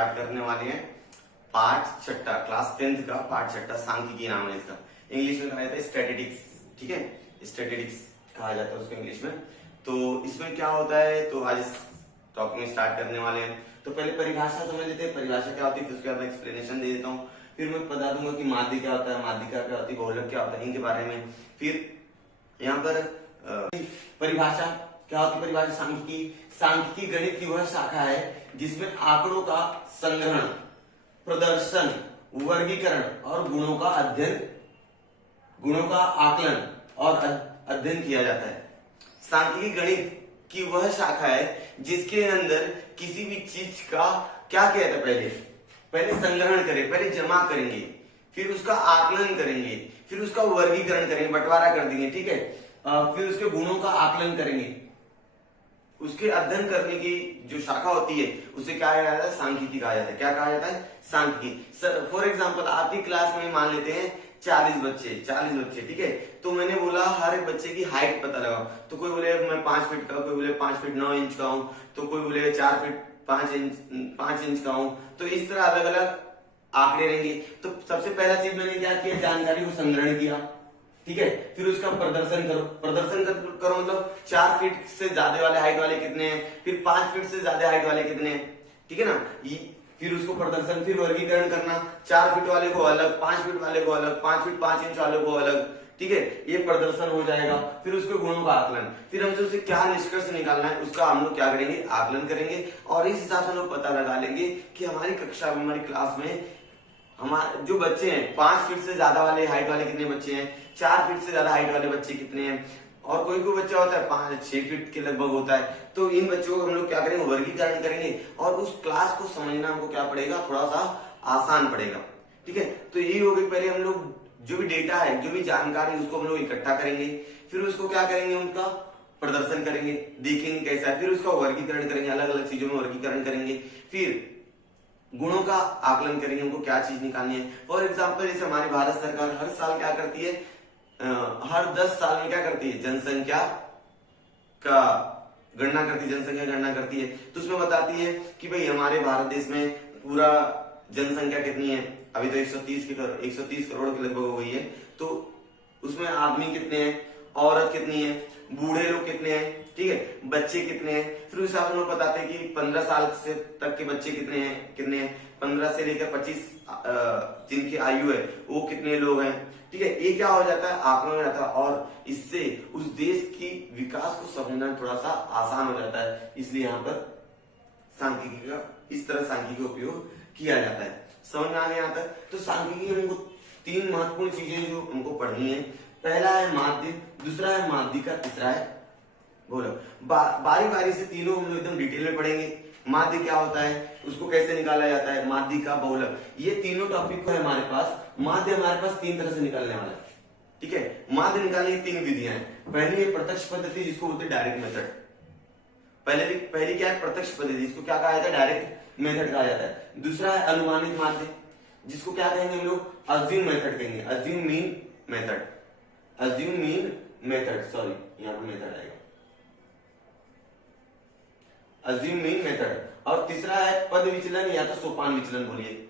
Start करने वाले हैं पार्ट छठा, क्लास 10th का पार्ट छठा, सांख्यिकी नाम है इसका। इंग्लिश में कहा जाता है स्टैटिस्टिक्स, ठीक है, स्टैटिस्टिक्स कहा जाता है उसको इंग्लिश में। तो इसमें क्या होता है, तो आज इस टॉपिक में स्टार्ट करने वाले हैं। तो पहले परिभाषा समझ लेते हैं, परिभाषा क्या होती है, फिर उसके बाद एक्सप्लेनेशन दे देता हूँ। फिर मैं बता दूंगा कि माध्य क्या होता है, माध्यिका क्या होती है, बहुलक क्या होता है, इनके बारे में। फिर यहाँ पर परिभाषा क्या होती है, परिभाषा सांख्यिकी गणित की वह शाखा है जिसमें आंकड़ों का संग्रहण, प्रदर्शन, वर्गीकरण और गुणों का आकलन और अध्ययन किया जाता है। सांख्यिकी गणित की वह शाखा है जिसके अंदर किसी भी चीज का क्या किया था, पहले संग्रहण करें, पहले जमा करेंगे, फिर उसका आकलन करेंगे, फिर उसका वर्गीकरण करेंगे, बंटवारा कर देंगे, ठीक है, फिर उसके गुणों का आकलन करेंगे, उसके अध्ययन करने की जो शाखा होती है उसे क्या कहा जाता है, सांख्यिकी कहा जाता है। क्या कहा जाता है, सांख्यिकी। फॉर एग्जाम्पल आपकी क्लास में मान लेते हैं 40 बच्चे, ठीक है, तो मैंने बोला हर एक बच्चे की हाइट पता लगाओ, तो कोई बोले मैं 5 फीट का, कोई बोले 5 फीट 9 इंच का हूं, तो कोई बोले 4 फीट 5 इंच का हूं। तो इस तरह अलग अलग आंकड़े रहेंगे। तो सबसे पहला चीज मैंने क्या किया, जानकारी को संग्रहण किया, ठीक है, फिर उसका प्रदर्शन करो मतलब 4 फीट से ज्यादा वाले हाइट वाले कितने हैं, फिर 5 फीट से ज्यादा हाइट वाले कितने हैं, ठीक है ना, फिर उसको प्रदर्शन, फिर वर्गीकरण करना, 4 फीट वाले को अलग, 5 फीट वाले को अलग, 5 फीट 5 इंच वाले को अलग, ठीक है, ये प्रदर्शन हो जाएगा। फिर उसके गुणों का आकलन, फिर हमसे उसे क्या निष्कर्ष निकालना है उसका हम लोग क्या करेंगे, आकलन करेंगे, और इस हिसाब से हम लोग पता लगा लेंगे कि हमारी कक्षा में, हमारी क्लास में हमारे जो बच्चे हैं 5 फीट से ज्यादा वाले हाइट वाले कितने बच्चे हैं, 4 फीट से ज्यादा हाइट वाले बच्चे कितने हैं, और कोई बच्चा होता है 5-6 फीट के लगभग होता है। तो इन बच्चों को हम लोग क्या करेंगे, वर्गीकरण करेंगे, और उस क्लास को समझना हमको क्या पड़ेगा, थोड़ा सा आसान पड़ेगा, ठीक है। तो यही हो गई, पहले हम लोग जो भी डेटा है, जो भी जानकारी उसको हम लोग इकट्ठा करेंगे, फिर उसको क्या करेंगे, उनका प्रदर्शन करेंगे, देखेंगे कैसा है, फिर उसका वर्गीकरण करेंगे, अलग अलग चीजों में वर्गीकरण करेंगे, फिर गुणों का आकलन करेंगे, हमको क्या चीज निकालनी है। फॉर एग्जाम्पल जैसे हमारी भारत सरकार हर साल क्या करती है, हर 10 साल में क्या करती है, जनसंख्या का गणना करती है, तो उसमें बताती है कि भाई हमारे भारत देश में पूरा जनसंख्या कितनी है। अभी तो 130 करोड़ के लगभग हो गई है। तो उसमें आदमी कितने हैं, औरत कितनी है, बूढ़े लोग कितने हैं, ठीक है, बच्चे कितने हैं। फिर उस हिसाब से लोग बताते हैं कि 15 साल से तक के बच्चे कितने हैं, 15 से लेकर 25 जिनकी आयु है वो कितने लोग हैं, ठीक है। ये क्या हो जाता है, आकलन हो जाता है, और इससे उस देश की विकास को समझना थोड़ा सा आसान हो जाता है। इसलिए यहाँ पर सांख्यिकी का इस तरह सांख्यिकी का उपयोग किया जाता है। समझ में आ गया यहाँ तक। तो सांख्यिकी में हमको 3 महत्वपूर्ण चीजें जो हमको पढ़नी है, पहला है माध्य, दूसरा है माध्यिका, तीसरा है बहुलक। बारी बारी से तीनों हम लोग एकदम डिटेल में पढ़ेंगे। माध्य क्या होता है, उसको कैसे निकाला जाता है, माध्यिका, बहुलक, ये तीनों टॉपिक को है हमारे पास। माध्य हमारे पास 3 तरह से निकालने वाला है, ठीक है। माध्य निकालने की 3 विधियां हैं। पहली है प्रत्यक्ष पद्धति, जिसको बोलते हैं डायरेक्ट मेथड। पहली क्या है, प्रत्यक्ष पद्धति, जिसको क्या कहा जाता है, डायरेक्ट मेथड कहा जाता है। दूसरा है अनुमानित माध्य, जिसको क्या कहेंगे हम लोग, अज्यूम मेथड कहेंगे, अज्यूम मीन मेथड, सॉरी यहाँ पर मेथड आएगा, अज्यूम मीन मेथड। और तीसरा है पद विचलन या तो सोपान विचलन, बोलिए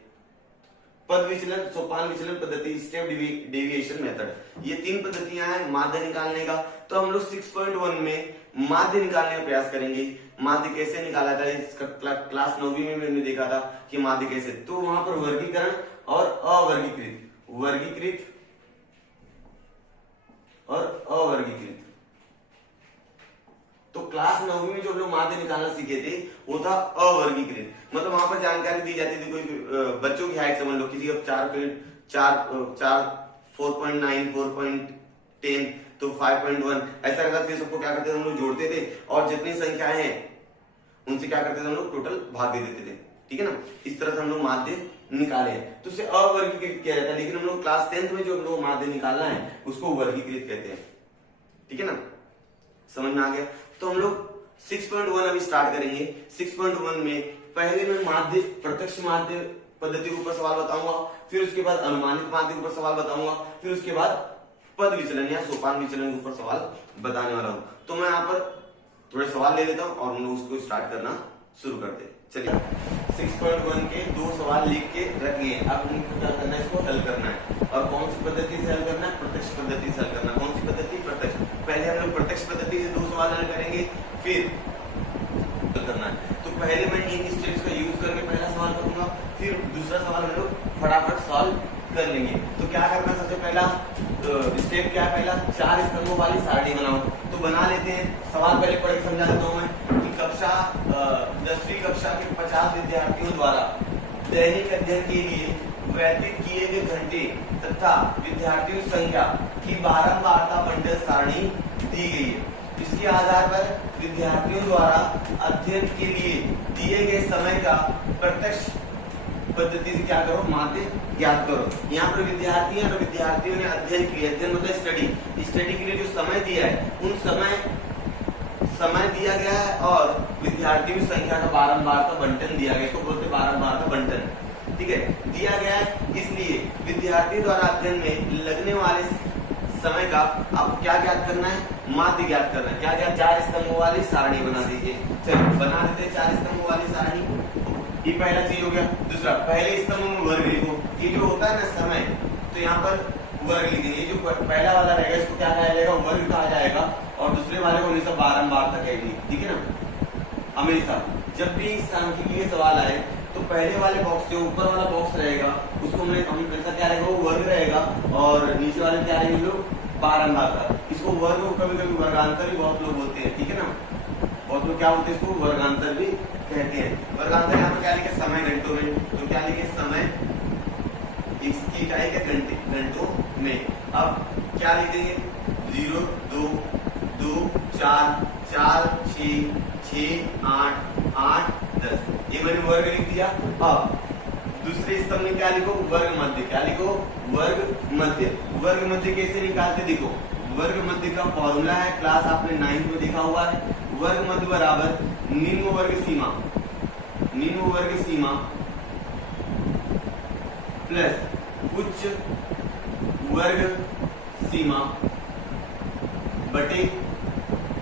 पद विचलन, सोपान विचलन पद्धति, स्टेप डेविएशन मेथड। ये 3 पद्धतियां हैं माध्य निकालने का। तो हम लोग 6.1 में माध्य निकालने का प्रयास करेंगे। माध्य कैसे निकाला था, इसका क्लास 9वीं में मैंने देखा था कि माध्य कैसे। तो वहां पर वर्गीकरण और अवर्गीकृत तो क्लास 9वीं में जो हम लोग माध्य निकालना सीखे थे वो था अवर्गीकृत। मतलब वहां पर जानकारी दी जाती थी, कोई बच्चों की हाइट समझ लो, किसी का 4 फीट 4.9 4.10 तो 5.1 ऐसा करता। फिर सबको क्या करते थे हम लोग, जोड़ते थे, और जितनी संख्याएं हैं उनसे क्या करते थे हम लोग, टोटल भाग दे देते थे, ठीक है ना। इस तरह से हम लोग माध्य निकाले। तो उसे अवर्गीकृत किया जाता है, लेकिन हम लोग क्लास 10th में जो हम लोग माध्य निकालना है उसको वर्गीकृत कहते हैं, ठीक है ना। समझ में आ गया। तो हम लोग 6.1 अभी स्टार्ट करेंगे। 6.1 में पहले मैं माध्य, प्रत्यक्ष माध्य पद्धति के ऊपर सवाल बताऊंगा, फिर उसके बाद अनुमानित माध्य के ऊपर सवाल बताऊंगा, फिर उसके बाद पद विचलन या सोपान विचलन के ऊपर सवाल बताने वाला हूं। तो मैं यहाँ पर थोड़े सवाल ले लेता हूं और हम लोग उसको स्टार्ट करना शुरू करते हैं। चलिए 6.1 के 2 सवाल लिख के रख लिए। अब हमको क्या करना है, इसको हल करना है। और कौन सी पद्धति से हल करना है, प्रत्यक्ष पद्धति से हल करना है। कौन सी पद्धति, प्रत्यक्ष। पहले हम लोग प्रत्यक्ष पद्धति से 2 सवाल हल करेंगे, फिर हल करना है। तो पहले मैं इन स्टेप्स का यूज करके पहला सवाल करूंगा, फिर दूसरा सवाल हम लोग फटाफट सॉल्व कर लेंगे। तो क्या करना, सबसे पहला स्टेप क्या है, पहला 4 स्तंभों वाली सारणी बनाओ। तो बना लेते हैं। सवाल पहले पढ़ के समझा देता हूँ मैं कि कक्षा 10वीं कक्षा के 50 विद्यार्थियों द्वारा दैनिक अध्ययन के लिए व्यतीत किए गए घंटे तथा विद्यार्थियों की संख्या की बारंबारता बंटल सारणी दी गई है। इसके आधार पर विद्यार्थियों द्वारा अध्ययन के लिए दिए गए समय का प्रत्यक्ष पद्धति से क्या करो, माध्य ज्ञात करो। यहाँ पर विद्यार्थियों ने अध्ययन किया, अध्ययन मतलब स्टडी के लिए जो समय दिया है, उन समय दिया गया है और विद्यार्थियों की संख्या का बारंबारता बंटन दिया गया। इसको बोलते बारंबारता बंटन, ठीक है, दिया गया है। इसलिए विद्यार्थी द्वारा अध्ययन में लगने वाले समय का आपको क्या ज्ञात करना है, माध्य ज्ञात करना है। क्या ज्ञात, 4 स्तंभों वाली सारणी बना दीजिए। चलो बना देते हैं 4 स्तंभों वाली सारणी। ये पहला चीज हो गया। दूसरा, पहले स्तंभ में वर्ग लिखो। ये जो होता है ना समय, तो यहाँ पर वर्ग लिखेंगे। ये जो पहला वाला रहेगा इसको क्या कहा जाएगा, वर्ग कहा जाएगा। और दूसरे वाले को हमेशा बारंबारता कहेंगे, ठीक है ना। हमेशा जब भी सांख्यिकी के सवाल आए तो पहले वाले बॉक्स, जो ऊपर वाला बॉक्स रहेगा, उसको हमने हमेशा क्या रहेगा, वो वर्ग रहेगा। और नीचे वाले क्या रहेंगे लोग, बारंबारता। इसको वर्ग को कभी कभी वर्गांतर भी बहुत लोग बोलते हैं, ठीक है ना। बहुत लोग क्या बोलते हैं, इसको वर्गांतर भी कहते हैं। वर्गांतर यहाँ पर क्या लिखे, समय घंटों में। तो क्या लिखे, समय इसकी इकाई के घंटों में। अब क्या लिख देंगे, 0, 2, 2, 4, 4, 6, 6, 8, 8, 10। ये मैंने वर्ग लिख दिया। अब दूसरे स्तंभ में क्या लिखो, वर्ग मध्य। क्या लिखो, वर्ग मध्य। वर्ग मध्य कैसे निकालते, देखो। वर्ग मध्य का फॉर्मूला है, क्लास आपने 9th में देखा हुआ है। वर्ग मध्य बराबर निम्न वर्ग सीमा प्लस उच्च वर्ग सीमा बटे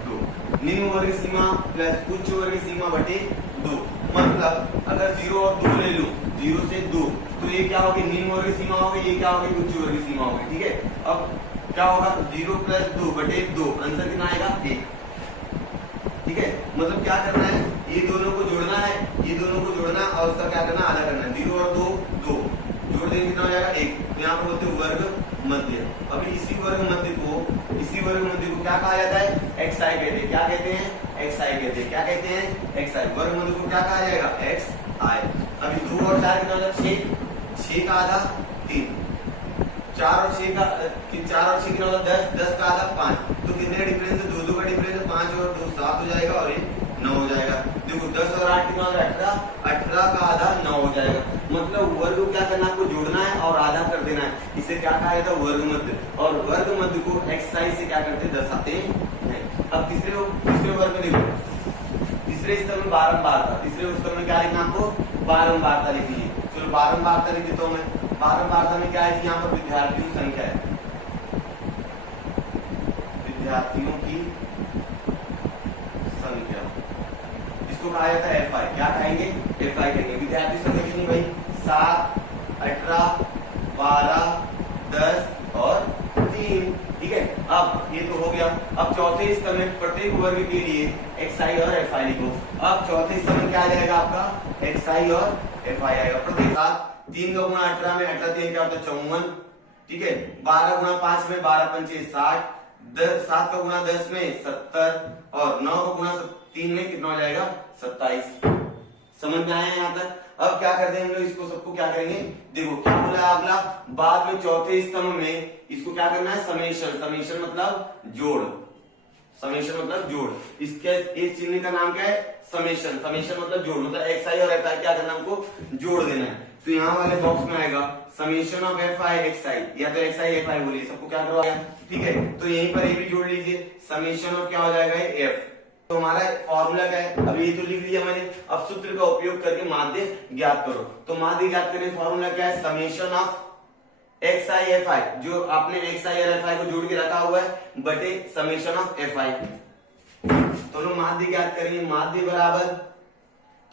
2। निम्न वर्ग सीमा प्लस उच्च वर्ग सीमा बटे 2। मतलब अगर 0 और 2 ले लो, 0 से 2, तो ये क्या होगी, निम्न वर्ग सीमा होगी, ये क्या होगी, उच्च वर्ग सीमा होगी, ठीक है। अब क्या होगा, 0 + 2 बटे 2, आंसर कितना आएगा, 1, ठीक है। मतलब क्या करना है, ये दोनों को जोड़ना है, ये दोनों को जोड़ना है और उसका क्या करना, आधा करना है। 0 और 2, 2 जोड़ देंगे, कितना हो जाएगा, 1। तो यहाँ पर बोलते हैं वर्ग मध्य। अभी इसी वर्ग मध्य को क्या कहा जाता है, xi कहते हैं। क्या कहते हैं, xi कहते हैं। क्या कहते हैं, xi। वर्ग मध्य को क्या कहा जाएगा, xi। अभी 2 और 4 कितना होगा, 6, 6 का आधा 3, 4 और 6 कितना होगा, 10, 10 का आधा 5। तो कितने डिफरेंस है, 2 का डिफरेंस है, 5 और 2 7 हो जाएगा और ये 9 हो जाएगा। देखो 10 और 8 कितना होगा, 18, 18 का आधा 9 हो जाएगा। मतलब वर्ग को क्या करना, आपको जोड़ना है और आधा कर देना है। इसे क्या कहा जाता है, वर्ग मध्य। और वर्ग मध्य को xi से क्या करते हैं, दर्शाते हैं। अब तीसरे वर्ग में देखो, तीसरे स्तंभ में बारंबारता। तीसरे स्तंभ में क्या लिखना, आपको बारंबारता लिखिए। चलो बारंबारता लिख देता हूं मैं। बारंबारता में क्या है, यहाँ पर विद्यार्थियों की संख्या है, विद्यार्थियों की संख्या, इसको कहा जाता है fi। क्या कहेंगे, fi कहेंगे। विद्यार्थी संख्या कितनी भाई, 7, 18, 12, 10 और 3, ठीक है। अब ये तो हो गया। अब चौथे स्तंभ में प्रत्येक वर्ग के लिए xi और fi लिखो। अब चौथे स्तंभ में क्या आ जाएगा आपका, xi और fi आएगा। प्रत्येक 3 का गुणा 18 में 18 3 क्या होता है, 54, ठीक है। 12 गुणा 5 में 12 पंचे 60, 7 का गुणा 10 में 70 और 9 का गुणा 3 में कितना हो जाएगा, 27। समझ में आया यहाँ तक। अब क्या करते हैं हम लोग, इसको सबको क्या करेंगे, देखो क्या बोला अगला, बाद में चौथे स्तंभ में इसको क्या करना है, समेशन। समेशन मतलब जोड़, समेशन मतलब जोड़। इसके इस चिन्ह का नाम क्या है, समेशन। समेशन मतलब जोड़, मतलब xi और fi क्या करना, हमको जोड़ देना है। तो यहाँ वाले बॉक्स में आएगा समेशन ऑफ fi xi, या तो xi fi बोलिए, सबको क्या करवाया, ठीक है। तो यहीं पर ये भी जोड़ लीजिए, समेशन ऑफ क्या हो जाएगा, f। तो हमारा फॉर्मूला क्या है, अभी ये तो लिख लिया मैंने। अब सूत्र का उपयोग करके माध्य ज्ञात करो। तो माध्य ज्ञात करने फॉर्मूला क्या है, समेशन ऑफ xi fi, जो आपने xi और fi को जोड़ के रखा हुआ है, बटे समेशन ऑफ fi। तो लोग माध्य ज्ञात करेंगे। माध्य बराबर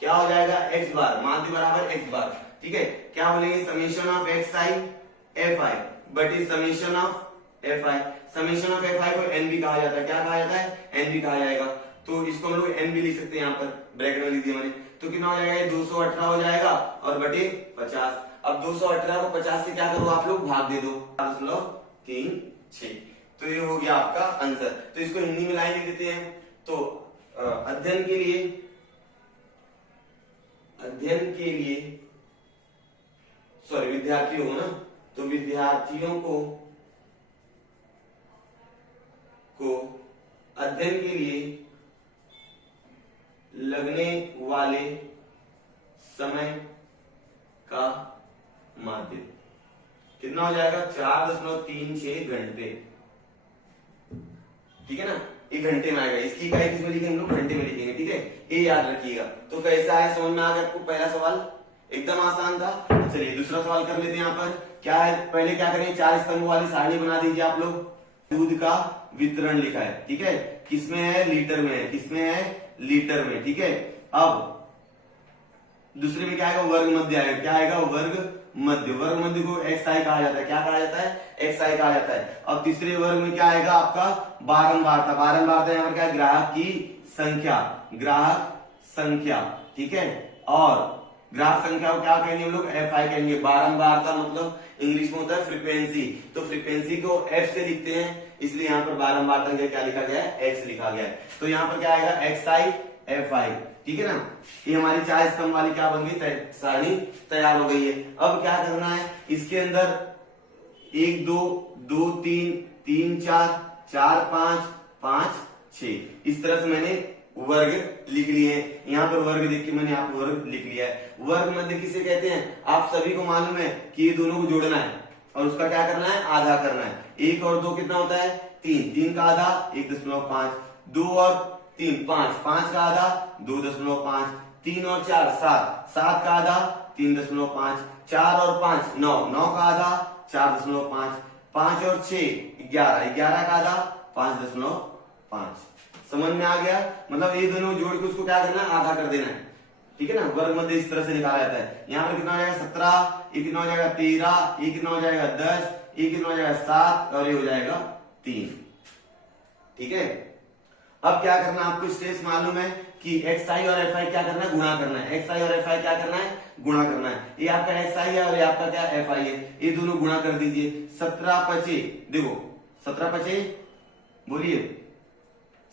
क्या हो जाएगा x बार, माध्य बराबर x बार, ठीक है। क्या बोलेंगे, समेशन ऑफ xi fi बटे summation of fi। Summation of fi को n भी कहा जाता है, क्या कहा जाता है, n भी कहा जाएगा। तो इसको हम लोग n भी लिख सकते हैं, यहाँ पर ब्रैकेट में लिख दिया मैंने। तो कितना हो जाएगा, ये 218 हो जाएगा और बटे 50। अब 218 को 50 से क्या करो आप लोग, भाग दे दो, 4.36। तो ये हो गया आपका आंसर। तो इसको हिंदी में लाइन लिख देते हैं। तो अध्ययन के लिए सॉरी विद्यार्थियों ना, तो विद्यार्थियों को अध्ययन के लिए लगने वाले समय का माध्य कितना हो जाएगा, 4.36 घंटे, ठीक है ना। ये घंटे में आएगा, इसकी इकाई किसमें लिखेंगे हम लोग, घंटे में लिखेंगे, ठीक है। ये याद रखिएगा। तो कैसा है, समझ में आ गया आपको। पहला सवाल एकदम आसान था। चलिए दूसरा सवाल कर लेते हैं। यहाँ पर क्या है, पहले क्या करेंगे, 4 स्तंभ वाली सारणी बना दीजिए आप लोग। दूध का वितरण लिखा है, ठीक है, किसमें है, लीटर में है, किसमें है, लीटर में, ठीक है। अब दूसरे में क्या आएगा, वर्ग मध्य आएगा, क्या आएगा, वर्ग मध्य। वर्ग मध्य को xi कहा जाता है, क्या कहा जाता है, xi कहा जाता है। अब तीसरे वर्ग में क्या आएगा आपका, बारंबारता। बारंबारता यहाँ पर क्या है, ग्राहक की संख्या, ग्राहक संख्या, ठीक है। और ग्राहक संख्या को क्या कहेंगे हम लोग, fi कहेंगे। बारंबारता मतलब इंग्लिश में होता है फ्रीक्वेंसी, तो फ्रीक्वेंसी को f से लिखते हैं, इसलिए यहाँ पर बारंबारता क्या लिखा गया है, x लिखा गया है। तो यहाँ पर क्या आएगा, xi fi, ठीक है ना। ये हमारी 4 स्तंभ वाली क्या बन गई, सारणी तैयार हो गई है। अब क्या करना है, इसके अंदर 1 2 2 3 3 4 4 5 5 6 इस तरह से मैंने वर्ग लिख लिए हैं। यहाँ पर वर्ग देख के मैंने यहाँ पर वर्ग लिख लिया है। वर्ग मध्य किसे कहते हैं, आप सभी को मालूम है कि ये दोनों को जोड़ना है और उसका क्या करना है, आधा करना है। 1 और 2 कितना होता है, 3, 3 का आधा 1.5, 2 और 3 5, 5 का आधा 2.5, 3 और 4 7, 7 का आधा 3.5, 4 और 5 9, 9 का आधा 4.5, 5 और 6 11, 11 का आधा 5.5। समझ में आ गया। मतलब ये दोनों जोड़ के उसको क्या करना है, आधा कर देना है, ठीक है ना। वर्ग मध्य इस तरह से निकाला जाता है। यहाँ पर कितना हो जाएगा, 17, ये कितना हो जाएगा, 13, ये कितना हो जाएगा, 10, ये कितना हो जाएगा, 7 और ये हो जाएगा 3, ठीक है। अब क्या करना है आपको, स्टेज मालूम है कि xi और fi क्या करना है, गुणा करना है। xi और fi क्या करना है, गुणा करना है। ये आपका xi है और ये आपका क्या fi है, ये दोनों गुणा कर दीजिए। 17 5, देखो 17 5 बोलिए,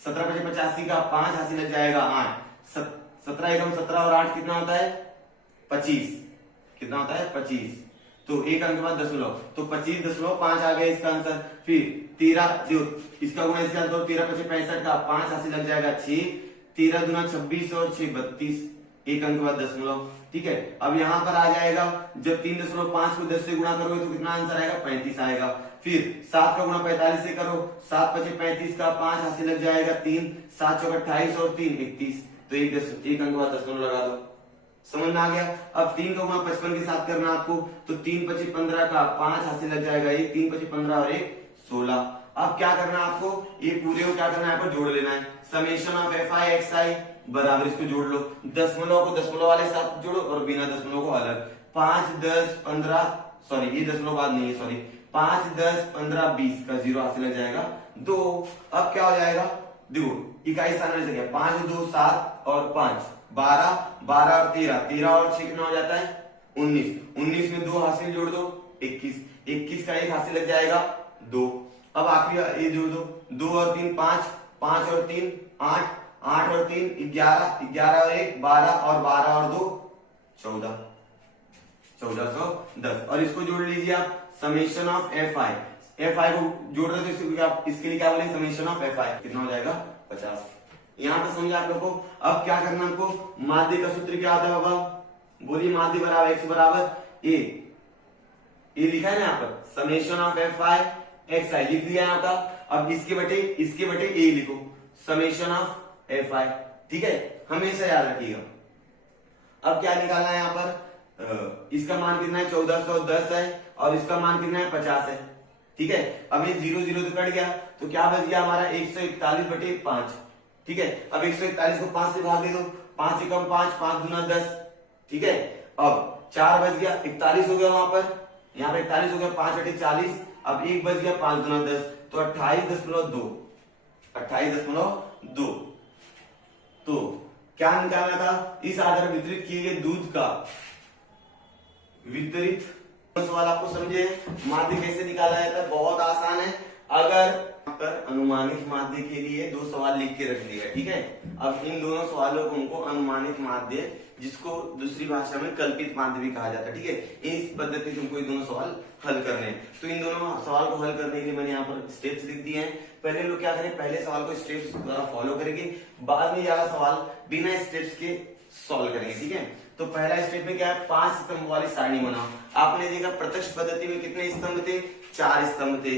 17 5 85 का 5 हासिल लग जाएगा 8, 17 एकम 17 और 8 कितना होता है, 25, कितना होता है 25। तो एक अंक के बाद दशमलव, तो 25.5 आ गया इसका आंसर। फिर 13 जो इसका गुणा इसका, तो 13 5 65 का 5 हासिल लग जाएगा 6, 13 दूना 26 और 6 32, एक अंक के बाद दशमलव, ठीक है। अब यहाँ पर आ जाएगा, जब 3.5 को 10 से गुणा करोगे तो कितना आंसर आएगा, 35 आएगा। फिर 7 का गुणा 45 से करो, 7 5 35 का 5 हासिल लग जाएगा 3, 7 चौक 28 और 3 31, तो एक अंक के बाद दशमलव लगा दो। समझ में आ गया। अब 3 का गुणा 55 के साथ करना आपको, तो 3 5 15 का 5 हासिल लग जाएगा, 1 3 5 15 और 1 16। अब क्या करना है आपको, ये पूरे को क्या करना है, आपको जोड़ लेना है। समेशन ऑफ fi xi बराबर, इसको जोड़ लो, दशमलव को दशमलव वाले साथ जोड़ो और बिना दशमलव को अलग। 5 10 15, सॉरी ये दशमलव बाद नहीं है, सॉरी 5 10 15 20 का 0 हासिल लग जाएगा 2। अब क्या हो जाएगा, देखो इकाई स्थान में से 5 2 7 और 5 12, 12 और 13, 13 और 6 कितना हो जाता है 19, 19 में 2 हासिल जोड़ दो 21, 21 का 1 हासिल लग जाएगा 2। अब आखिरी ये जोड़ दो, 2 और 3 5, 5 और 3 8, 8 और 3 11, 11 और 1 12 और 12 और 2 14, 1410। और इसको जोड़ लीजिए आप, समेशन ऑफ fi को जोड़ रहे तो इसके लिए क्या बोले, समेशन ऑफ fi कितना हो जाएगा 50। यहां तक समझा आप लोग को। अब क्या करना आपको, माध्य का सूत्र क्या आता है बाबा, बोलिए, माध्य बराबर x बराबर a, ये लिखा है ना यहाँ पर, समेशन ऑफ fi xi लिख दिया यहाँ का। अब इसके बटे a लिखो, समेशन ऑफ fi, ठीक है, हमेशा याद रखिएगा। अब क्या निकालना है यहाँ पर, इसका मान कितना है 1410 है और इसका मान कितना है 50 है, ठीक है। अब ये 0 0 तो कट गया, तो क्या बच गया हमारा 141/5, ठीक है। अब 141 को 5 से भाग दे दो 5 एकम 5, 5 दूना 10, ठीक है। अब 4 बज गया, 41 हो गया वहां पर, यहाँ पे 41 हो गया, 5 अटे 40, अब 1 बज गया, 5 दूना 10, तो 28.2, 28.2। तो क्या निकालना था, इस आधार वितरित किए गए दूध का वितरित सवाल आपको समझे माध्य कैसे निकाला जाता है, बहुत आसान है। अगर पर अनुमानित माध्य के लिए 2 सवाल लिख के रख दिया, ठीक है। अब इन दोनों सवालों को हमको अनुमानित माध्य, जिसको दूसरी भाषा में कल्पित माध्य भी कहा जाता है, ठीक है। इस पद्धति से हमको ये दोनों सवाल हल करने हैं। तो इन दोनों सवाल को हल करने के लिए मैंने यहाँ पर स्टेप्स लिख दिए हैं। पहले लोग क्या करें, पहले सवाल को स्टेप्स द्वारा फॉलो करेंगे, बाद में यह सवाल बिना स्टेप्स के सॉल्व करेंगे, ठीक है। तो पहला स्टेप में क्या है, 5 स्तंभ वाली सारणी बनाओ। आपने देखा प्रत्यक्ष पद्धति में कितने स्तंभ थे, 4 स्तंभ थे।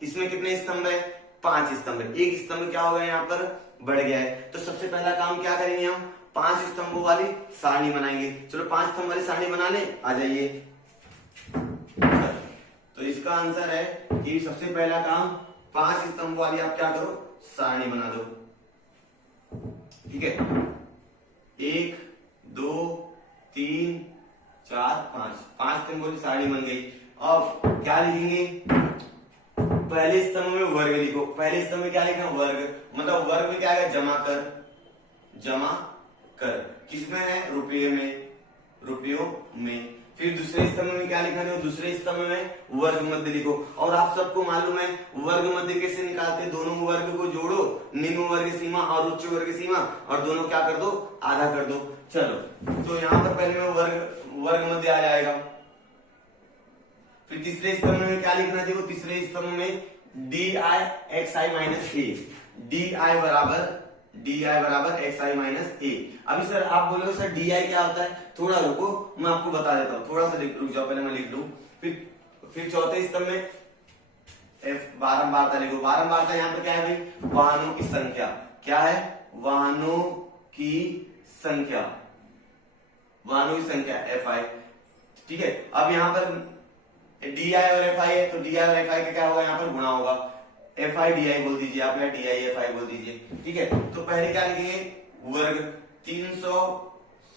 इसमें कितने स्तंभ है, 5 स्तंभ है। एक स्तंभ क्या हो गया, यहाँ पर बढ़ गया है। तो सबसे पहला काम क्या करेंगे, हम 5 स्तंभों वाली सारणी बनाएंगे। चलो 5 स्तंभ वाली सारणी बना ले, आ जाइए। तो इसका आंसर है कि सबसे पहला काम 5 स्तंभ वाली आप क्या करो, सारणी बना दो, ठीक है। 1 2 3 4 5, 5 स्तंभ वाली सारणी बन गई। अब क्या लिखेंगे, पहले स्तंभ में वर्ग लिखो। पहले स्तंभ में क्या लिखना, वर्ग, मतलब वर्ग में क्या है, जमा कर, जमा कर। किसमें है, रुपये में, रुपयों में। फिर दूसरे स्तंभ में क्या लिखना है, दूसरे स्तंभ में वर्ग मध्य लिखो। और आप सबको मालूम है वर्ग मध्य कैसे निकालते हैं, दोनों वर्ग को जोड़ो, निम्न वर्ग सीमा और उच्च वर्ग सीमा, और दोनों क्या कर दो, आधा कर दो। चलो तो यहाँ पर पहले में वर्ग मध्य आ जाएगा। फिर तीसरे स्तंभ में क्या लिखना, देखो तीसरे स्तंभ में D I X I minus A, D I बराबर एक्स आई माइनस ए। अभी सर आप बोलोगे सर डी आई क्या होता है, थोड़ा रुको मैं आपको बता देता हूँ, थोड़ा सा रुक जाओ, पहले मैं लिख लूं। फिर चौथे स्तंभ में एफ बारंबारता लिखो। बारंबारता यहाँ पर क्या है भाई, वाहनों की संख्या। क्या है, वाहनों की संख्या, वाहनों की संख्या एफ आई, ठीक है। अब यहाँ पर डी आई और एफ आई है, तो डी आई और एफ आई का क्या होगा, यहाँ पर गुणा होगा। एफ आई डी आई बोल दीजिए आप, या डी आई एफ आई बोल दीजिए, ठीक है। तो पहले क्या लिखेंगे, वर्ग 300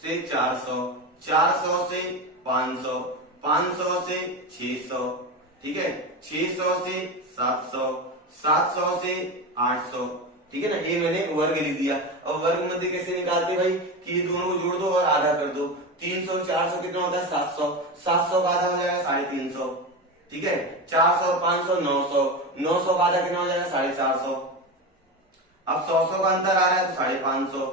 से 400, 400 से 500, 500 से 600, ठीक है, 600 से 700, 700 से 800, ठीक है ना। ये मैंने वर्ग लिख दिया। अब वर्ग मध्य कैसे निकालते भाई, कि ये दोनों को जोड़ दो और आधा कर दो। 300 400 कितना होता है, 700, 700 का आधा हो जाएगा 350, ठीक है। 400 और 500 900, 900 का आधा कितना हो जाएगा 450। अब 100 का अंतर आ रहा है तो 550,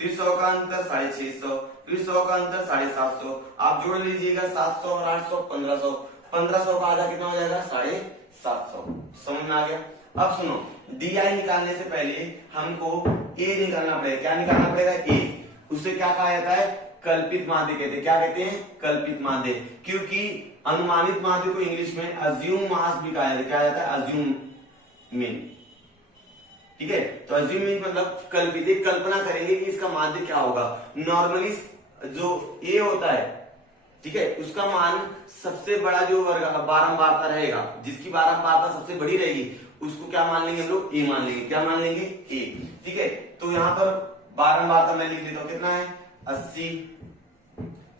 फिर 100 का अंतर 650, फिर 100 का अंतर 750। आप जोड़ लीजिएगा 700 और 800 1500, 1500 का आधा कितना हो जाएगा 750। समझ में आ गया। अब सुनो, डी आई निकालने से पहले हमको ए निकालना पड़ेगा। क्या निकालना पड़ेगा, ए। उसे क्या कहा जाता है, कल्पित माध्य कहते हैं। क्या कहते हैं, कल्पित माध्य। क्योंकि अनुमानित माध्य को इंग्लिश में अज्यूम मास भी कहा जाता है। क्या जाता है, अज्यूम मीन, ठीक है। तो अज्यूम मीन मतलब कल्पित, एक कल्पना करेंगे कि इसका माध्य क्या होगा। नॉर्मली जो ए होता है, ठीक है, उसका मान सबसे बड़ा जो वर्ग बारंबारता रहेगा, जिसकी बारंबारता सबसे बड़ी रहेगी, उसको क्या मान लेंगे हम लोग, ए मान लेंगे। क्या मान लेंगे, ए, ठीक है। तो यहाँ पर बारंबारता मैं लिख देता हूं, कितना है 80,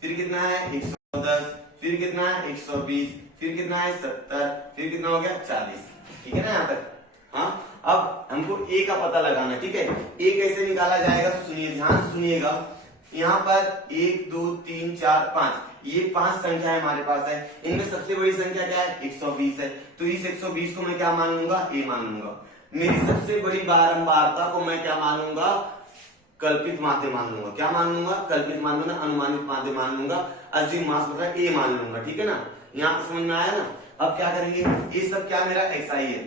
फिर कितना है 110, फिर कितना है 120, फिर कितना है 70, फिर कितना हो गया 40, ठीक है ना यहाँ तक। हाँ, अब हमको ए का पता लगाना है, ठीक है। ए कैसे निकाला जाएगा, तो सुनिए, ध्यान से सुनिएगा। यहाँ पर 1 2 3 4 5, ये 5 संख्या हमारे पास है। इनमें सबसे बड़ी संख्या क्या है, 120 है। तो इस 120 को मैं क्या मान लूंगा, ए मान लूंगा। मेरी सबसे बड़ी बारंबारता को मैं क्या मान लूंगा, कल्पित माध्य मान लूंगा। क्या मान लूंगा, कल्पित मान लूंगा, अनुमानित माध्य मान लूंगा। अज्यूम मास मतलब ए मान लूंगा, ठीक है ना। यहाँ पे समझ में आया ना। अब क्या करेंगे, ये सब क्या मेरा एक्स आई है,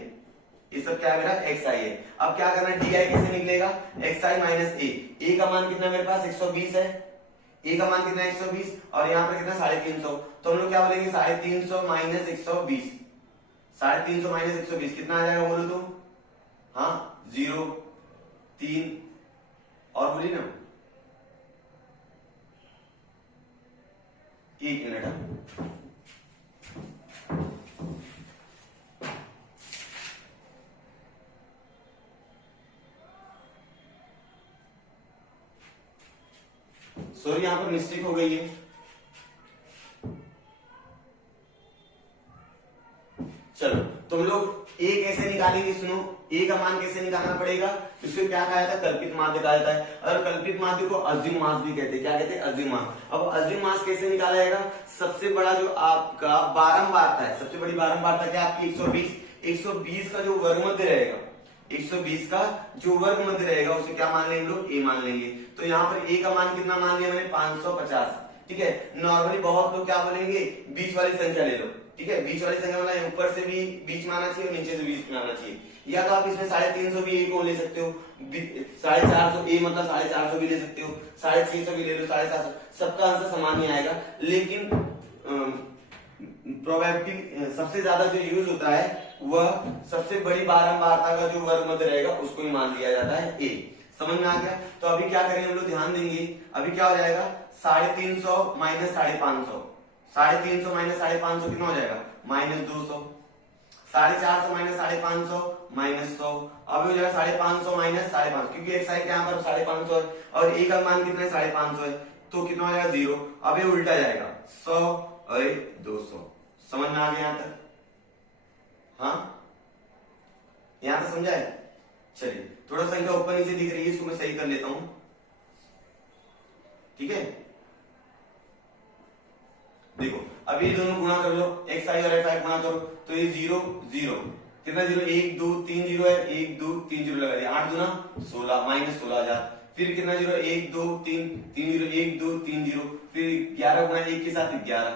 ये सब क्या मेरा एक्स आई है। अब क्या करना है, डी आई कैसे निकलेगा, एक्स आई माइनस ए का मान कितना मेरे पास 120 है, ए का मान कितना है 120, और यहाँ पर कितना 350। तो हम लोग क्या बोलेंगे, 350 माइनस 120, 350 माइनस 120 कितना आ जाएगा बोलो तो, हाँ 0 3 और बोलिए ना, 1 मिनट। सॉरी यहाँ पर मिस्टेक हो गई है। चलो तुम लोग ए कैसे निकालेंगे, सुनो ए का मान कैसे निकालना पड़ेगा। इसको क्या कहा जाता है, कल्पित माध्य कहा जाता है। और कल्पित माध्य को अज्यूम मास भी कहते हैं। क्या कहते हैं, अज्यूम मास। अब अज्यूम मास कैसे निकाला जाएगा, सबसे बड़ा जो आपका बारंबारता है, सबसे बड़ी बारंबारता क्या आपकी 120, 120 का जो वर्गमध्य रहेगा, 120 का जो वर्गमध्य रहेगा उसे क्या मान लेंगे लोग, ए मान लेंगे। तो यहाँ पर ए का मान कितना मान लिया मैंने, 550। ठीक है, नॉर्मली बहुत लोग क्या बोलेंगे, बीच वाली संख्या ले लो। ठीक है, बीच वाली संख्या मतलब ऊपर से भी बीच में आना चाहिए और नीचे से बीच में आना चाहिए। या तो आप इसमें 350 भी ए को ले सकते हो, 450 ए मतलब 450 भी ले सकते हो, 650 भी ले लो, 750, सबका आंसर समान ही आएगा। लेकिन प्रोबेबिलिटी सबसे ज्यादा जो यूज होता है वह सबसे बड़ी बारंबारता का जो वर्गमध्य रहेगा उसको ही मान लिया जाता है ए। समझ में आ गया। तो अभी क्या करेंगे हम लोग, ध्यान देंगे। अभी क्या हो जाएगा, 350 माइनस 550, 350 माइनस 550 कितना हो जाएगा, -200। 450 माइनस 550 -100। अब हो जाएगा 550 माइनस 550, क्योंकि एक साइड यहाँ पर 550 है और ए का मान कितना है, 550 है, तो कितना हो जाएगा 0। अब ये उल्टा जाएगा, 100 और 200। समझ में आ गया यहाँ तक, हाँ यहाँ तक समझा है। चलिए थोड़ा संख्या ऊपर नीचे दिख रही है, इसको मैं सही कर लेता हूं। ठीक है, देखो अब ये दोनों गुणा कर लो, एक्स आई और एफ आई गुणा करो, तो ये 0 0 कितना 0, 1 2 3 0 है, 1 2 3 0 लगा दिया, 8 दूना 16 माइनस 16,000। फिर कितना 0, 1 2 3 3 0, 1 2 3 0, फिर 11 गुणा 1 के साथ 11।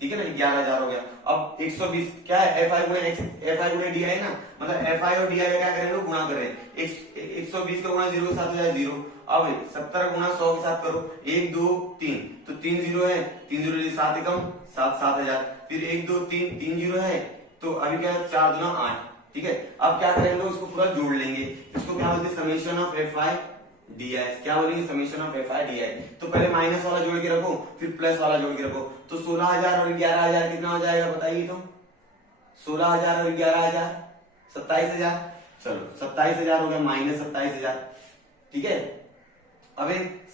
ठीक है ना, 11,000 हो गया। अब 120 क्या है, एफ आई गुणा एक्स, एफ आई गुणा डी आई ना, मतलब एफ आई और डी आई का क्या करें लोग, गुणा करें। 120 का गुणा 0 के साथ हो जाए 0। अब 70 गुणा 100 के साथ करो, 1 2 3, तो 3 0 है, 3 0 7 एकम 7, 7,000। फिर 1 2 3 3 0 है, तो अभी क्या है, 4 दूना 8। ठीक है, अब क्या करेंगे लोग, इसको पूरा जोड़ लेंगे। इसको क्या बोलते हैं, summation of F I D आई। क्या बोलेंगे, summation of F I D आई। तो पहले माइनस वाला जोड़ के रखो, फिर प्लस वाला जोड़ के रखो, तो 16,000 और 11,000 कितना हो जाएगा बताइए। तो 16,000 और 11,000 27,000। चलो 27,000 हो गया, माइनस 27,000। ठीक है, अब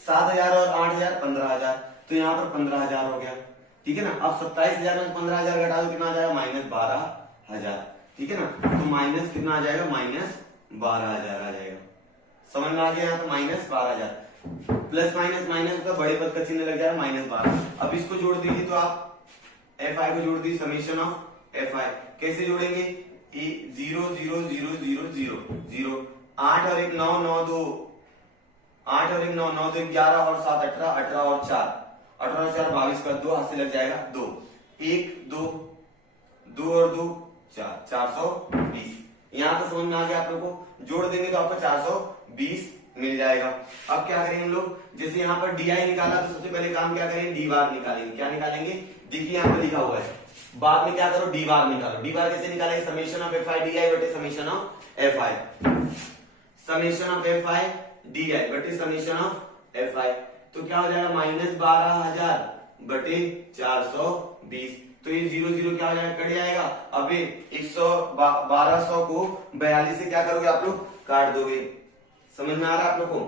7,000 और 8,000 15,000, तो यहाँ पर 15,000 हो गया। ठीक है ना, अब 27,000 में 15,000 घटा दो, कितना आ जाएगा, -12,000। ठीक है ना, तो माइनस कितना आ जाएगा, -12,000 आ जाएगा। समझ में आ गया, यहाँ तो -12,000। प्लस माइनस माइनस का बड़े पद का चिन्ह लग जाएगा, -12। अब इसको जोड़ दीजिए, तो आप एफ आई को जोड़ दीजिए, समेशन ऑफ एफ आई कैसे जोड़ेंगे, 0 0 0 0 0 0, 8 और 1 9 9 2, 8 और 1 9 9 2 11 और 7 18, 18 और 4 18 और 4 22 का 2 हाथ से लग जाएगा 2, 1 2 2 और 2 4, 420। यहां तक समझ में आ गया आप लोग को। जोड़ देंगे तो आपको 420 मिल जाएगा। अब क्या करेंगे हम लोग, जैसे यहाँ पर डी आई निकाला, तो सबसे पहले काम क्या करेंगे, डी बार निकालेंगे। क्या निकालेंगे, देखिए यहाँ पर लिखा हुआ है, बाद में क्या करो, डी बार निकालो। डी बार कैसे निकालेंगे, summation of F I D I बटे summation of F I, summation of F I D I बटे समेशन ऑफ एफ आई। तो क्या हो जाएगा, -12,000 बटे 420। तो ये 0 0 क्या हो जाएगा, कट जाएगा। अब 1200 को 42 से क्या करोगे आप लोग, काट दोगे। समझ में आ रहा है आप लोग को।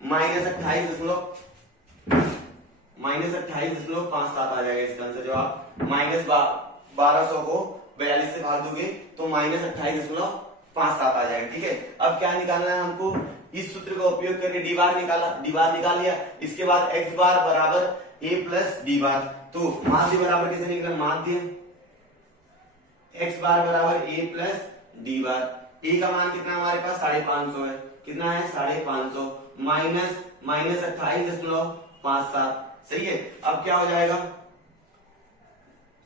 -28.57 आ जाएगा इसका आंसर। जब आप -1200 को 42 से भाग दोगे तो -28.57 आ जाएगा। ठीक है, अब क्या निकालना है हमको, इस सूत्र का उपयोग करके डी बार निकाला, डी बार निकाल लिया। इसके बाद एक्स बार बराबर ए प्लस डी बार, तो माध्य बराबर कैसे निकला, माध्य एक्स बार बराबर ए प्लस डी बार। ए का मान कितना हमारे पास, 550 है। कितना है, 550 माइनस -28.57। सही है, अब क्या हो जाएगा,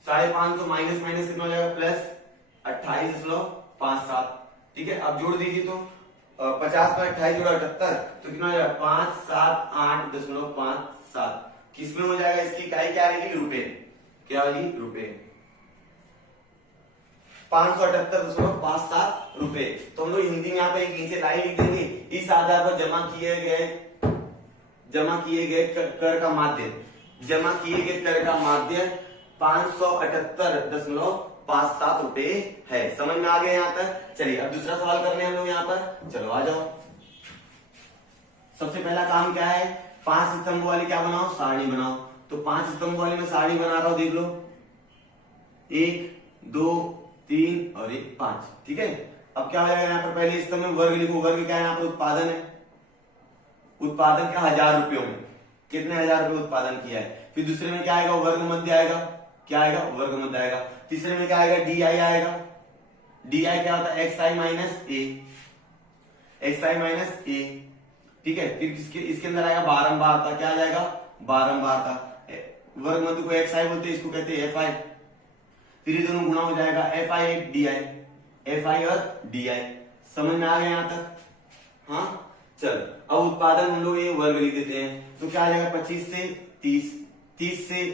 550 माइनस माइनस कितना हो जाएगा, प्लस 28.57। ठीक है, अब जोड़ दीजिए, तो 50 पर 28 जोड़ा 78, तो कितना हो जाएगा, 578.57। किसमें हो जाएगा, इसकी इकाई क्या रहेगी, रुपए। क्या वाली, रुपए। 578.57 रुपए। तो हम लोग हिंदी में यहाँ पे एक नीचे लाइन लिख देंगे, इस आधार पर जमा किए गए कर का माध्य, जमा किए गए कर का माध्य 578.57 ₹5-7 है। समझ में आ गया यहाँ तक? चलिए अब दूसरा सवाल करने हम लोग यहाँ पर, चलो आ जाओ। सबसे पहला काम क्या है, 5 स्तंभ वाली क्या बनाओ, सारणी बनाओ। तो 5 स्तंभ वाली में सारणी बना रहा हूं, देख लो, 1 2 3 और 1 5। ठीक है, अब क्या हो जाएगा यहाँ पर, पहले स्तंभ में वर्ग लिखो। वर्ग क्या है यहाँ पर, उत्पादन है। उत्पादन क्या, 1000 रुपयों में कितने 1000 रुपये उत्पादन किया है। फिर दूसरे में क्या आएगा, वर्ग मध्य आएगा। क्या आएगा, वर्ग मध्य आएगा। तीसरे में क्या आएगा, डी आई आएगा। डी आई क्या होता है, x I minus A, X I minus ए। ठीक है, फिर इसके अंदर आएगा बारंबारता। क्या आ जाएगा, बारंबारता। वर्ग मध्य को एक्स आई बोलते हैं, इसको कहते हैं एफ आई। फिर ये दोनों गुणा हो जाएगा, F I D I, F I और डी आई। समझ में आ गया यहाँ तक? हाँ चल, अब उत्पादन हम लोग ये वर्ग लिख देते हैं। तो क्या आ जाएगा, 25 से 30, 30 से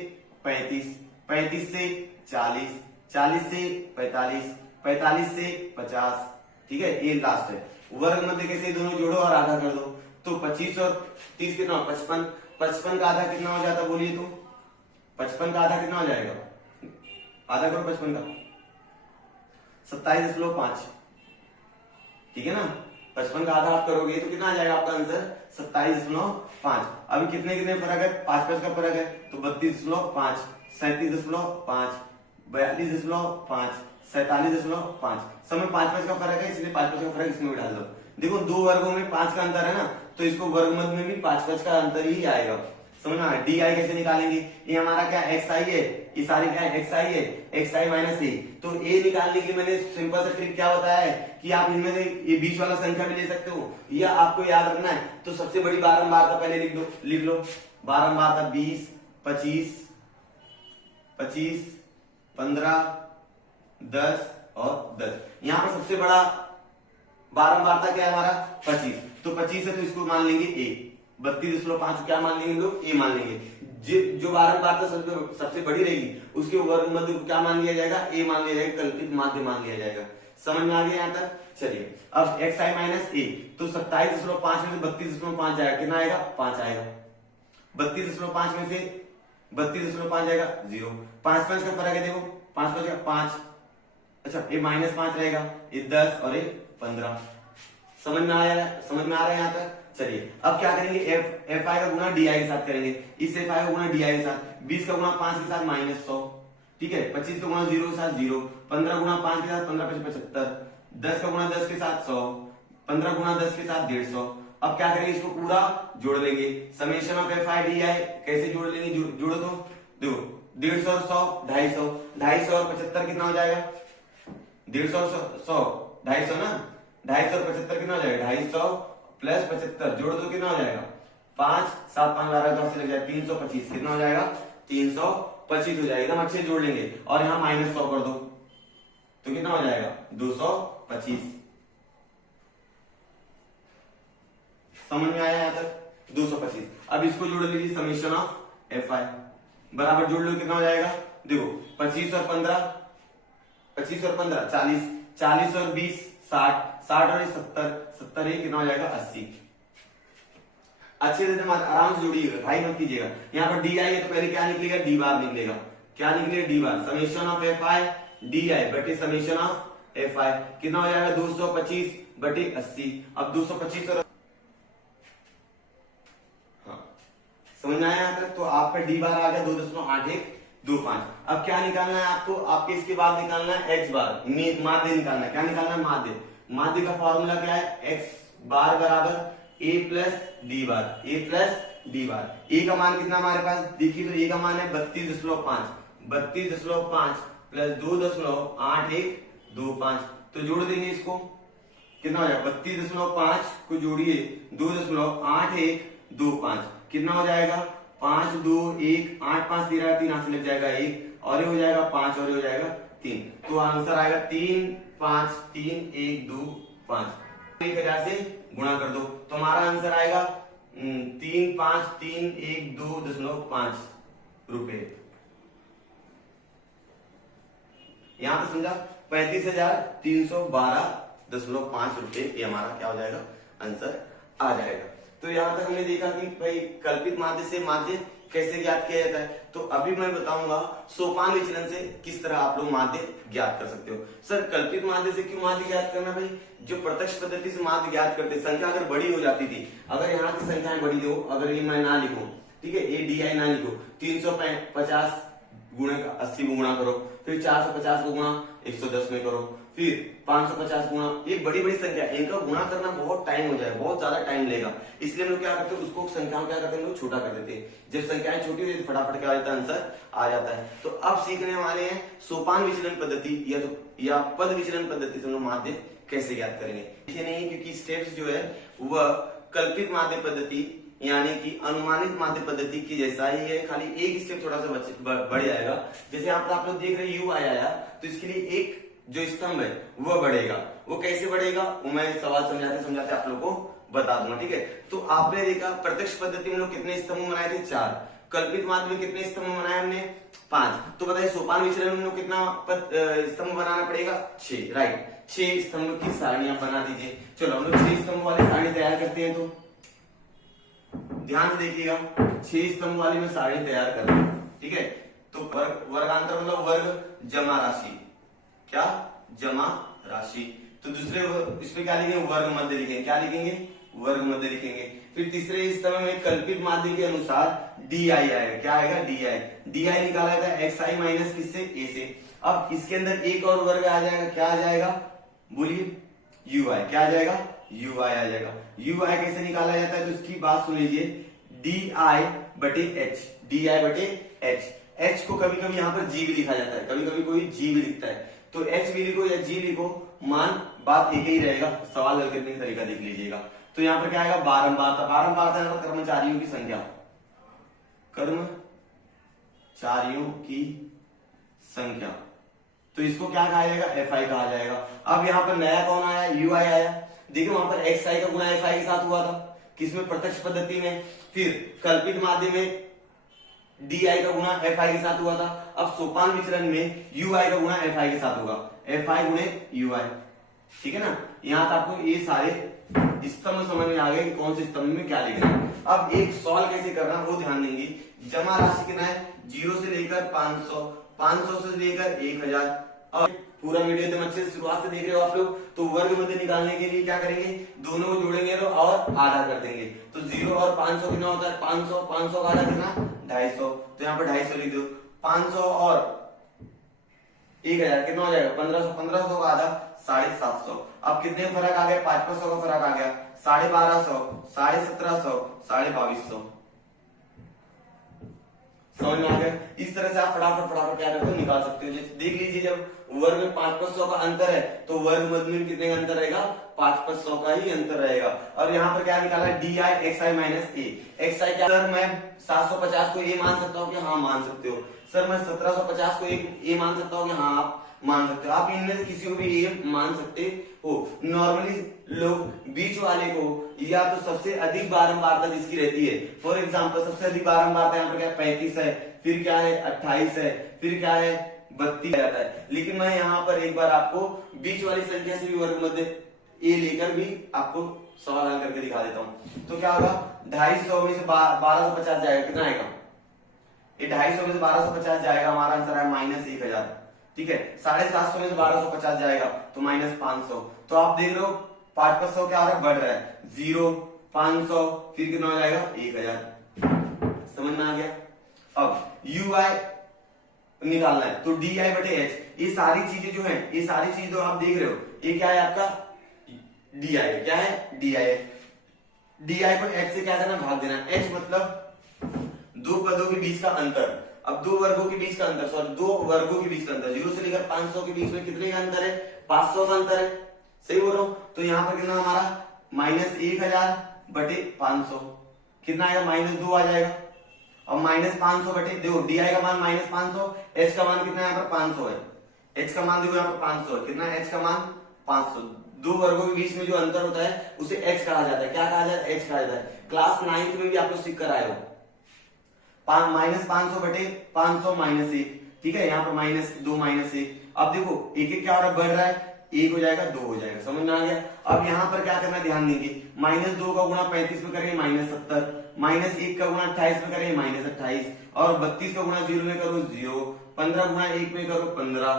35, 35 से 40, 40 से 45, 45 से 50। ठीक है, ये लास्ट है। वर्ग मध्य कैसे, दोनों जोड़ो और आधा कर दो। तो 25 और 30 कितना, 55। 55 का आधा कितना हो जाता, बोलिए तो 55 का आधा कितना हो जाएगा, आधा करो 55 का, 27.5। ठीक है ना, 55 का आधा आप करोगे तो कितना आ जाएगा आपका आंसर, 27.5। अभी कितने कितने फर्क है, 5 का फर्क है। तो 32.5, 37.5, 42.5, 47.5। सब में 5 का फर्क है, इसलिए 5 का फर्क इसमें भी डाल दो। देखो, 2 वर्गों में 5 का अंतर है ना, तो इसको वर्ग मध्य में भी 5 का अंतर ही आएगा। समझ में आया? डी आई कैसे निकालेंगे, ये हमारा क्या एक्स आई है, ये सारी क्या है एक्स आई है, एक्स आई माइनस ए। तो ए निकालने के लिए मैंने सिंपल सा ट्रिक क्या बताया है कि आप इनमें से ये बीच वाला संख्या भी ले सकते हो, या आपको याद रखना है। तो सबसे बड़ी बारंबारता पहले लिख लो। बारंबारता 20, 25, 25, 15, 10 और 10। यहाँ पर सबसे बड़ा बारंबारता क्या है हमारा, 25। तो 25 है तो इसको मान लेंगे ए। 32.5 क्या मान लेंगे लोग, ए मान लेंगे। जो बारंबारता सबसे बड़ी रहेगी उसके वर्ग मध्य को क्या मान लिया जाएगा, ए मान लिया जाएगा, कल्पित माध्य मान लिया जाएगा। समझ में आ गया यहाँ तक? चलिए अब एक्स आई माइनस ए, तो 27.5 में से 32.5 जाएगा, कितना आएगा, 5 आएगा। 32.5 में से 32.5 जाएगा 0। 5 का फर्क है, देखो 5 का 5, अच्छा ये -5 रहेगा, ये 10 और ये 15। समझ में आ रहा है यहाँ तक? चलिए अब क्या करेंगे, एफ आई का गुना डी आई के साथ करेंगे। इस एफ आई का गुना डी आई के साथ, 20 का गुना 5 के साथ -100। ठीक है, 25 का गुना 0 के साथ 0, 15 गुना 5 के साथ 15 × 75, 10 का गुना 10 के साथ 100, 15 गुना 10 के साथ 150। अब क्या करेंगे, इसको पूरा जोड़ लेंगे। Summation of F I D आई कैसे जोड़ लेंगे, जोड़ो तो देखो 150 और 100, 250, 250 और 75 कितना हो जाएगा, 150 और 100, 250 ना, 250 और 75 कितना हो जाएगा, 250 प्लस 75 जोड़ दो, कितना हो जाएगा, 5 7 5 12 10 लग जाएगा, 325। कितना हो जाएगा, 325 हो जाएगा। एकदम अच्छे जोड़ लेंगे और यहाँ -100 कर दो तो कितना हो जाएगा, 225। समझ में आया यहाँ तक, 225। अब इसको जोड़ लीजिए, समेशन ऑफ एफ आई बराबर जोड़ लो, कितना हो जाएगा, देखो 25 और 15, 25 और 15 40, 40 और 20 60, 60 और 70, 70 ये कितना हो जाएगा, 80। अच्छे से आराम से जोड़िएगा, भाई मत कीजिएगा। यहाँ पर डी आई है तो पहले क्या निकलेगा, डी बार निकलेगा। क्या निकलेगा, D bar. Summation of F I D I बटे समेशन ऑफ एफ आई कितना हो जाएगा, 225 बटे 80। अब 225 और समझ में आया यहाँ तक? तो आपका डी बार आ गया 2.8125। अब क्या निकालना है आपको, आपके इसके बाद निकालना है एक्स बार, माध्य निकालना है। क्या निकालना है, माध्य। माध्य का फॉर्मूला क्या है, एक्स बार बराबर ए प्लस डी बार, ए प्लस डी बार। ए का मान कितना हमारे पास देखिए, तो ए का मान है 32.5, 32.5 प्लस 2.8125। तो जोड़ देंगे इसको, कितना हो जाएगा, 32.5 को जोड़िए 2.8125, कितना हो जाएगा, 5 2 1 8 5 13 3 हाथ से लग जाएगा 1 और ये हो जाएगा 5 और ये हो जाएगा 3। तो आंसर आएगा 3 5 3 1 2 5। 1000 से गुणा कर दो तो हमारा आंसर आएगा 3 5 3 1 2.5 रुपए। यहां पे समझा, 35,312.5 रुपए ये हमारा क्या हो जाएगा, आंसर आ जाएगा। तो यहां तक हमने देखा कि भाई कल्पित माध्य से माध्य कैसे ज्ञात किया जाता है। तो अभी मैं बताऊंगा सोपान विचलन से किस तरह आप लोग माध्य ज्ञात कर सकते हो। सर कल्पित माध्य से क्यों माध्य ज्ञात करना भाई? जो प्रत्यक्ष पद्धति से माध्य ज्ञात करते, संख्या अगर बड़ी हो जाती थी, अगर यहाँ की संख्याएं बड़ी हो, अगर ये मैं ना लिखूं, ठीक है, ए डी आई ना लिखो, 350 गुणे 80 में गुणा करो, फिर 450 को गुणा 110 में करो, फिर 550 गुणा, ये बड़ी बड़ी संख्या, इनका गुणा करना बहुत टाइम हो जाए, बहुत ज्यादा टाइम लेगा। इसलिए हम लोग क्या करते हैं, उसको संख्याओं क्या करते हैं, हम लोग छोटा कर देते हैं। जब संख्याएं छोटी होती है फटाफट क्या होता है, आंसर आ जाता है। तो अब सीखने वाले हैं सोपान विचलन पद्धति या पद विचलन पद्धति से हम लोग माध्य कैसे ज्ञात करेंगे। ये नहीं, क्योंकि स्टेप्स जो है वह कल्पित माध्य पद्धति यानी कि अनुमानित माध्य पद्धति की जैसा ही है, खाली एक स्टेप थोड़ा सा बढ़ जाएगा। जैसे यहाँ पर आप लोग देख रहे हैं यू आया, तो इसके लिए एक जो स्तंभ है वह बढ़ेगा। वो कैसे बढ़ेगा, वो मैं सवाल समझाते समझाते आप लोग को बता दूंगा, ठीक है। तो आपने देखा प्रत्यक्ष पद्धति में लोग कितने स्तंभ बनाए थे, 4। कल्पित माध्य में कितने स्तंभ बनाए हमने, 5। तो बताइए सोपान विचलन में कितना स्तंभ बनाना पड़ेगा, 6, राइट। 6 स्तंभ की सारणियां बना दीजिए। चलो हम लोग 6 स्तंभ वाली सारणी तैयार करते हैं। तो ध्यान से देखिएगा, 6 स्तंभ वाली में सारणी तैयार कर रहा हूं, ठीक है। तो वर्गांतर मतलब वर्ग जमा राशि, क्या जमा राशि। तो दूसरे इसमें क्या लिखेंगे, वर्ग मध्य लिखेंगे, क्या लिखेंगे, वर्ग मध्य लिखेंगे। फिर तीसरे स्तंभ में कल्पित माध्य के अनुसार डी आई आएगा, क्या आएगा, डी आई। डी आई निकाला जाता है एक्स आई माइनस किससे, ए से। अब इसके अंदर एक और वर्ग आ जाएगा, क्या आ जाएगा, बोलिए, यू आई। क्या आ जाएगा, यू आई आ जाएगा। यू आई कैसे निकाला जाता है, तो इसकी बात सुन लीजिए, डी आई बटे एच, डी आई बटे एच। एच को कभी कभी यहाँ पर जी भी लिखा जाता है, कभी कभी कोई जी भी लिखता है, तो एच भी लिखो या जी लिखो, मान बात एक ही रहेगा। सवाल हल करने का तरीका देख लीजिएगा। तो यहाँ पर क्या आएगा, बारंबारता। बारंबारता यहाँ पर कर्मचारियों की संख्या, कर्मचारियों की संख्या, तो इसको क्या कहा जाएगा, एफ आई कहा जाएगा। अब यहाँ पर नया कौन आया, यू आई आया। देखिए वहां पर एक्स आई का गुणा एफ आई के साथ हुआ था, किसमें, प्रत्यक्ष पद्धति में। फिर कल्पित माध्य में डी आई का गुणा एफ आई के साथ हुआ था। अब सोपान विचलन में यू आई का गुणा एफ आई के साथ होगा, एफ आई गुणे यू आई, ठीक है ना। यहाँ तक आपको ये सारे स्तंभ समझ में आ गए कि कौन से स्तंभ में क्या लिखना है। अब एक सॉल्व कैसे करना वो ध्यान देंगे। जमा राशि कितना है, 0 से लेकर 500, 500 से लेकर 1000। और पूरा वीडियो एकदम अच्छे से शुरुआत से देख रहे हो आप लोग। तो वर्ग मध्य निकालने के लिए क्या करेंगे, दोनों को जोड़ेंगे और आधा कर देंगे। तो 0 और 500 कितना होता है, 500, 500 का आधा कितना, 250। तो यहाँ पर 250 लिख दो। 500 और 1000 कितना हो जाएगा, 1500, 1500 का आधा 750। अब कितने फर्क आ गया, 500 का फर्क आ गया, 1250, 1750, 2250। समझ में आ गया। इस तरह से आप फटाफट क्या करते हो, निकाल सकते हो। जैसे देख लीजिए, जब वर्ग में 500 का अंतर है तो वर्ग मध्य में कितने का अंतर रहेगा, 500 का ही अंतर रहेगा। और यहाँ पर क्या निकाला, D I X I minus A. X I क्या, सर मैं 750 को ए मान सकता हूँ कि हाँ मान सकते हो। सर मैं 1750 को ए मान सकता हूँ कि हाँ आप मान सकते हो। आप इनमें से किसी को भी ए मान सकते हो। नॉर्मली लोग बीच वाले को या तो सबसे अधिक बारंबारता जिसकी रहती है, फॉर एग्जांपल सबसे अधिक बारंबारता यहाँ पर क्या 35 है, फिर क्या है 28 है, फिर क्या है 32 जाता है। लेकिन मैं यहाँ पर एक बार आपको बीच वाली संख्या से भी वर्ग मध्य ए लेकर भी आपको सवाल हल करके दिखा देता हूँ। तो क्या होगा, 250 में से 1250 जाएगा, कितना आएगा, ये 250 में से 1250 जाएगा, हमारा आंसर है -1000, ठीक है। 750 में से 1250 जाएगा तो -500। तो आप देख रहे हो 500 क्या हो रहा है, बढ़ रहा है, 0, 500, फिर कितना हो जाएगा 1000। समझ में आ गया। अब यू आई निकालना है, तो डी आई बटे एच। ये सारी चीजें जो है, ये सारी चीज जो आप देख रहे हो, ये क्या है आपका डी आई, क्या है डी आई। डी आई को एच से क्या करना, भाग देना। एच मतलब दो पदों के बीच का अंतर। अब दो वर्गों के बीच का अंतर, सॉरी दो वर्गों के बीच का अंतर, 0 से लेकर 500 के बीच में कितने का अंतर है, 500 का अंतर है, सही बोल रहा हूं। तो यहाँ पर कितना हमारा -1000 बटे 500, कितना आएगा, -2 आ जाएगा। और -500 बटे, देखो डी आई का मान -500, एच का मान कितना है, यहाँ पर 500 है। एच का मान देखो यहाँ पर 500 है, कितना है एच का मान 500। दो वर्गों के बीच में जो अंतर होता है उसे एच कहा जाता है। क्या कहा जाता है, एच कहा जाता है। क्लास 9th में भी आप लोग सीख कर आए हो। -500 बटे 500 -1, ठीक है। यहाँ पर -2 -1। अब देखो एक एक क्या हो रहा है, बढ़ रहा है, 1 हो जाएगा 2 हो जाएगा, समझ में आ गया। अब यहाँ पर क्या करना है, ध्यान देंगे, -2 का गुणा 35 में करेंगे -70, -1 का गुणा 28 में करेंगे -28, और 32 का गुणा 0 में करो 0, 15 गुणा 1 में करो 15,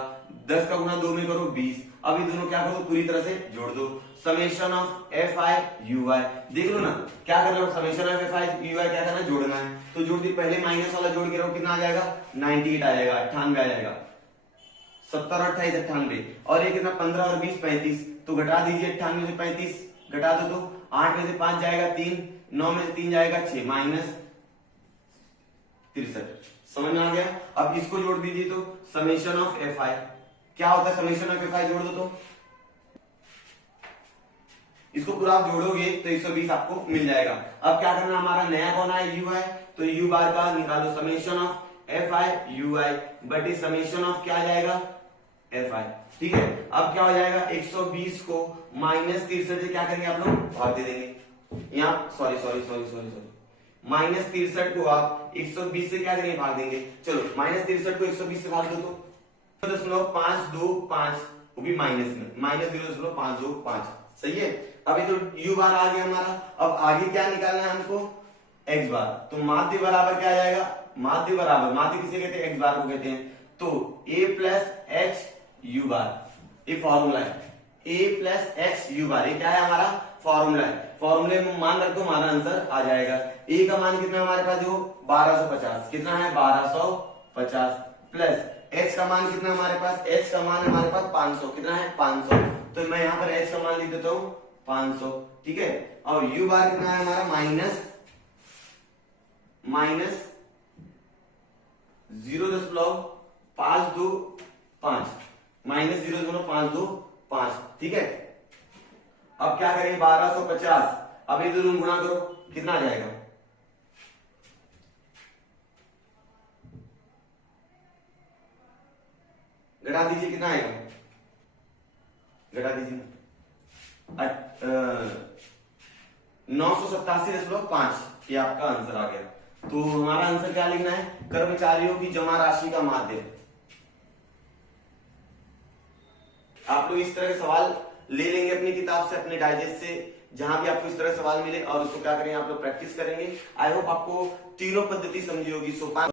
10 का गुणा 2 में करो 20। अब ये दोनों क्या करो, पूरी तरह से जोड़ दो। Summation of F I U I, देख लो ना क्या कर रहे हो, summation of F I U I क्या करना है, जोड़ना है। तो जोड़ दी, पहले माइनस वाला जोड़ के रहो, कितना आ जाएगा 98 आ जाएगा, 98 आ जाएगा, 70 और 28 98। और ये कितना 15 और 20 35, तो घटा दीजिए 98 से 35 घटा दो तो 8 में से 5 जाएगा 3, 9 में से 3 जाएगा 6, माइनस 63। समझ में आ गया। अब इसको जोड़ दीजिए तो समेशन ऑफ एफ आई क्या होता है, समेशन ऑफ एफ आई जोड़ दो तो इसको पूरा आप जोड़ोगे तो 120 आपको मिल जाएगा। अब क्या करना, हमारा नया कौन है, यू है, तो यू बार का निकालो, summation of F I U I बटे समेशन ऑफ क्या आ जाएगा एफ आई। ठीक है, अब क्या हो जाएगा, 120 को माइनस 63 से क्या करेंगे आप लोग, भाग दे देंगे। यहाँ सॉरी माइनस 63 को आप 120 से क्या करेंगे, भाग देंगे। चलो माइनस 63 को 120 से भाग दो तो 0.525, वो भी माइनस में, माइनस 0.525, सही है। अभी तो u बार आ गया हमारा। अब आगे क्या निकालना है हमको, x बार। तो माध्य बराबर क्या आ जाएगा, माध्य बराबर, माध्य किसे कहते हैं, x बार को कहते हैं। तो a प्लस एच यू बार, ये फॉर्मूला है, a प्लस एच यू बार, ये क्या है हमारा फॉर्मूला है। फॉर्मूले में मान रखो, हमारा आंसर आ जाएगा। a का मान कितना हमारे पास, जो 1250, कितना है 1250, प्लस h का मान कितना हमारे पास, h का मान हमारे पास 500, कितना है 500। तो मैं यहाँ पर h का मान लिख देता हूँ 500, ठीक है। और u बार कितना है हमारा, माइनस 0.525, माइनस 0.525, ठीक है। अब क्या करेंगे, 1250, अब ये दोनों गुणा करो, कितना आ जाएगा, घटा दीजिए, कितना आएगा, घटा दीजिए 987.5, ये आपका आंसर आ गया। तो हमारा आंसर क्या लिखना है, कर्मचारियों की जमा राशि का माध्य। आप लोग इस तरह के सवाल ले लेंगे अपनी किताब से, अपने डाइजेस्ट से, जहां भी आपको इस तरह सवाल मिले, और उसको क्या करेंगे आप लोग प्रैक्टिस करेंगे। आई होप आपको तीनों पद्धति समझी होगी, सोपान